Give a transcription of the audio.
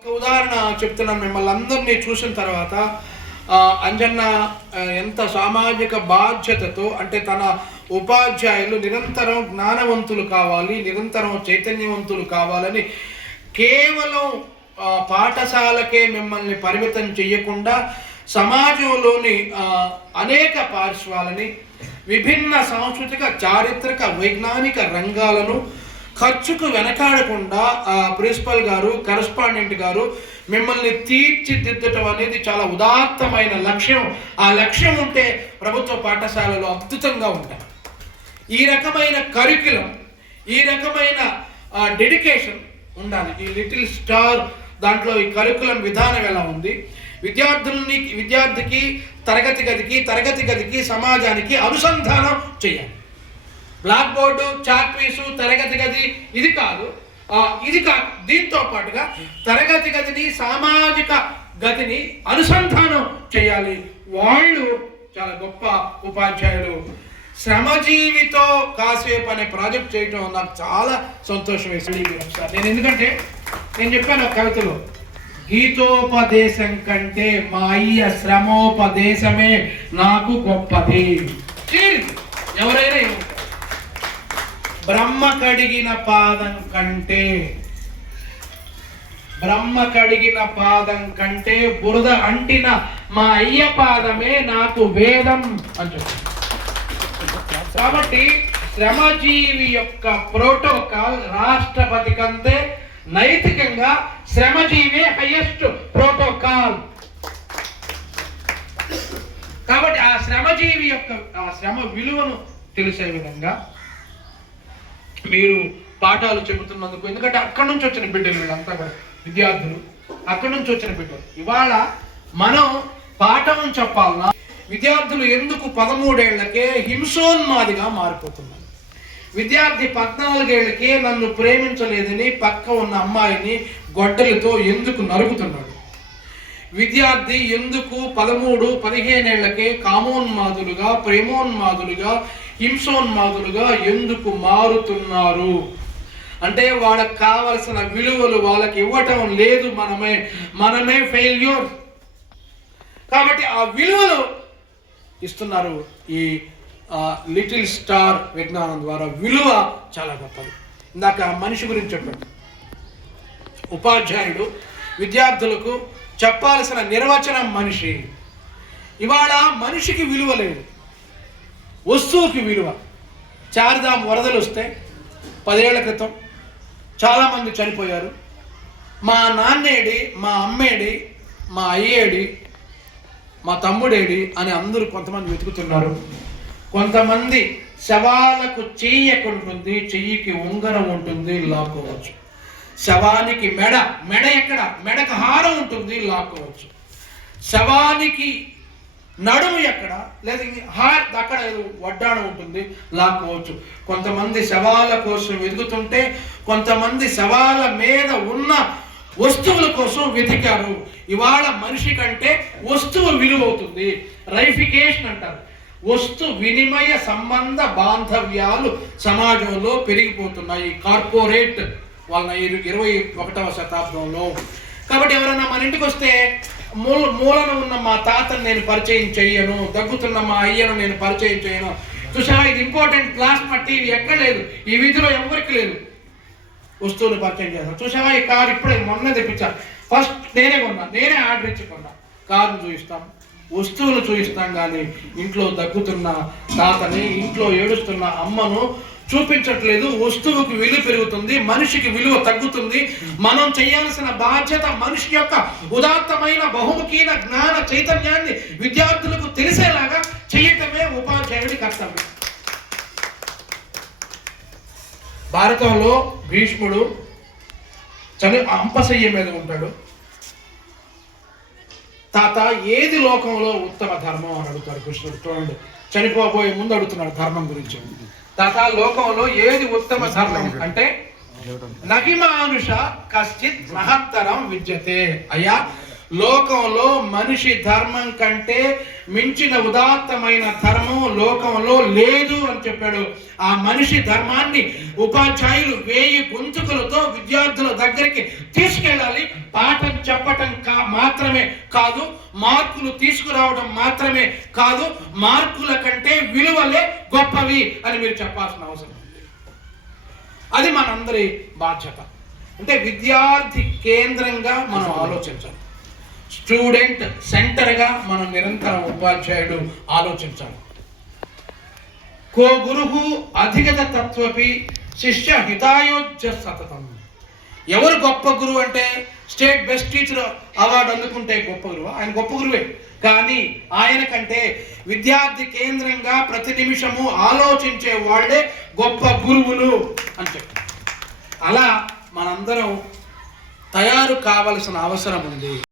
ఒక ఉదాహరణ చెప్తున్నాను మిమ్మల్ని అందరినీ చూసిన తర్వాత అంజన్న ఎంత సామాజిక బాధ్యతతో అంటే తన ఉపాధ్యాయులు నిరంతరం జ్ఞానవంతులు కావాలి నిరంతరం చైతన్యవంతులు కావాలని కేవలం పాఠశాలకే మిమ్మల్ని పరిమితం చేయకుండా సమాజంలోని అనేక పార్శ్వాలని విభిన్న సాంస్కృతిక చారిత్రక వైజ్ఞానిక రంగాలను ఖర్చుకు వెనకాడకుండా ఆ ప్రిన్సిపల్ గారు కరస్పాండెంట్ గారు మిమ్మల్ని తీర్చిదిద్దటం అనేది చాలా ఉదాత్తమైన లక్ష్యం. ఆ లక్ష్యం ఉంటే ప్రభుత్వ పాఠశాలలో అద్భుతంగా ఉంటాయి. ఈ రకమైన కరికులం ఈ రకమైన డెడికేషన్ ఉండాలి. ఈ లిటిల్ స్టార్ దాంట్లో ఈ కరికులం విధానం ఎలా ఉంది? విద్యార్థుల్ని విద్యార్థికి తరగతి గదికి తరగతి గదికి సమాజానికి అనుసంధానం చేయాలి. బ్లాక్ బోర్డు చాక్ పీసు తరగతి గది ఇది కాదు. ఇది కాదు దీంతో పాటుగా తరగతి గదిని సామాజిక గతిని అనుసంధానం చేయాలి. వాళ్ళు చాలా గొప్ప ఉపాధ్యాయులు. శ్రమజీవితో కాసేపు అనే ప్రాజెక్ట్ చేయటం నాకు చాలా సంతోషం వేసింది. నేను ఎందుకంటే నేను చెప్పాను కవితలో గీతోపదేశం కంటే మా అయ్య శ్రమోపదేశమే నాకు గొప్పది. ఎవరైనా బ్రహ్మ కడిగిన పాదం కంటే బ్రహ్మ కడిగిన పాదం కంటే బురద అంటిన మా అయ్య పాదమే నాకు వేదం అని చెప్పారు కాబట్టి శ్రమజీవి యొక్క ప్రోటోకాల్ రాష్ట్రపతి కంటే నైతికంగా శ్రమజీవి హైయెస్ట్ ప్రోటోకాల్. కాబట్టి ఆ శ్రమజీవి యొక్క ఆ శ్రమ విలువను తెలిసే విధంగా మీరు పాఠాలు చెబుతున్నందుకు ఎందుకంటే అక్కడి నుంచి వచ్చిన బిడ్డలు వీళ్ళంతా కూడా విద్యార్థులు అక్కడి నుంచి వచ్చిన బిడ్డలు. ఇవాళ మనం పాఠం చెప్పాలన్నా విద్యార్థులు ఎందుకు పదమూడేళ్ళకే హింసోన్మాదిగా మారిపోతున్నారు? విద్యార్థి పద్నాలుగేళ్ళకే నన్ను ప్రేమించలేదని పక్క ఉన్న అమ్మాయిని గొడ్డలతో ఎందుకు నరుకుతున్నాడు విద్యార్థి ఎందుకు పదమూడు పదిహేనేళ్ళకే కామోన్మాదులుగా ప్రేమోన్మాదులుగా హింసోన్మాదులుగా ఎందుకు మారుతున్నారు? అంటే వాళ్ళకి కావలసిన విలువలు వాళ్ళకి ఇవ్వటం లేదు మనమే. మనమే ఫెయిల్యూర్ కాబట్టి ఆ విలువలు ఇస్తున్నారు ఈ లిటిల్ స్టార్ విజ్ఞానం ద్వారా. విలువ చాలా గొప్పది. ఇందాక మనిషి గురించి చెప్పండి. ఉపాధ్యాయుడు విద్యార్థులకు చెప్పాల్సిన నిర్వచనం మనిషి. ఇవాళ మనిషికి విలువ లేదు. వస్తువుకి విలువ. చారిదాం వరదలు వస్తే పదేళ్ళ క్రితం చాలామంది చనిపోయారు. మా నాన్నేడి మా అమ్మేడి మా అయ్యేడి మా తమ్ముడేడి అని అందరూ కొంతమంది వెతుకుతున్నారు. కొంతమంది శవాలకు చెయ్యి ఎక్కడ ఉంటుంది చెయ్యికి ఉంగరం ఉంటుంది లాక్కోవచ్చు. శవానికి మెడ మెడ ఎక్కడ? మెడకు హారం ఉంటుంది లాక్కోవచ్చు. శవానికి నడుము ఎక్కడ? లేదా హార్ అక్కడ వడ్డాణం ఉంటుంది లాక్కోవచ్చు. కొంతమంది శవాల కోసం వెతుకుతుంటే కొంతమంది శవాల మీద ఉన్న వస్తువుల కోసం వెతికారు. ఇవాళ మనిషి కంటే వస్తువు విలువ అవుతుంది రైఫికేషన్ అంటారు. వస్తు వినిమయ సంబంధ బాంధవ్యాలు సమాజంలో పెరిగిపోతున్నాయి. కార్పొరేట్ వాళ్ళ ఇరు- ఇరవై ఒకటవ శతాబ్దంలో. కాబట్టి ఎవరైనా మన ఇంటికి వస్తే మూల మూలన ఉన్న మా తాతను నేను పరిచయం చెయ్యను దగ్గుతున్న మా అయ్యను నేను పరిచయం చేయను చూసావా ఇది ఇంపార్టెంట్ క్లాస్ మా టీవీ ఎక్కడ లేదు. ఈ వీధిలో ఎవరికి లేదు. వస్తువులు పరిచయం చేస్తాను చూసావా ఈ కారు ఇప్పుడే మొన్న తెప్పించాను ఫస్ట్ నేనే కొన్నా. నేనే ఆర్డర్ ఇచ్చి కొన్నా. కారును చూపిస్తాం వస్తువులు చూపిస్తాం కానీ ఇంట్లో దగ్గుతున్న తాతని ఇంట్లో ఏడుస్తున్న అమ్మను చూపించట్లేదు వస్తువుకి విలువ పెరుగుతుంది మనిషికి విలువ తగ్గుతుంది. మనం చేయాల్సిన బాధ్యత మనిషి యొక్క ఉదాత్తమైన బహుముఖీన జ్ఞాన చైతన్యాన్ని విద్యార్థులకు తెలిసేలాగా చేయటమే ఉపాధ్యాయుడి కర్తవ్యం. భారతంలో భీష్ముడు చని అంపశయ్య మీద ఉంటాడు. తాత ఏది లోకంలో ఉత్తమ ధర్మం అని అడుగుతాడు కృష్ణుడు. చూడండి చనిపోబోయే ముందు అడుగుతున్నాడు ధర్మం గురించి. తథా లోకంలో ఏది ఉత్తమ ధర్మం? అంటే నహిమానుష కశ్చిత్ మహత్తరం విద్యతే. అయ్యా లోకంలో మనిషి ధర్మం కంటే మించిన ఉదాత్తమైన ధర్మం లోకంలో లేదు అని చెప్పాడు. ఆ మనిషి ధర్మాన్ని ఉపాధ్యాయులు వేయి గొంతుకులతో విద్యార్థుల దగ్గరికి తీసుకెళ్ళాలి. పాఠం మాత్రమే కాదు మార్కులు తీసుకురావడం మాత్రమే కాదు మార్కుల కంటే విలువలే గొప్పవి అని మీరు చెప్పాల్సిన అవసరం అది మనందరి బాధ్యత. అంటే విద్యార్థి కేంద్రంగా మనం ఆలోచించాలి. స్టూడెంట్ సెంటర్గా మనం నిరంతరం ఉపాధ్యాయుడు ఆలోచించాలి. కో గురువు అధిగత తత్వపి శిష్య హితాయోజ్య సతతం. ఎవరు గొప్ప గురువు అంటే స్టేట్ బెస్ట్ టీచర్ అవార్డు అందుకుంటే గొప్ప గురువు? ఆయన గొప్ప గురువే. కానీ ఆయన కంటే విద్యార్థి కేంద్రంగా ప్రతి నిమిషము ఆలోచించే వాళ్ళే గొప్ప గురువులు అని చెప్పారు. అలా మనందరం తయారు కావలసిన అవసరం ఉంది.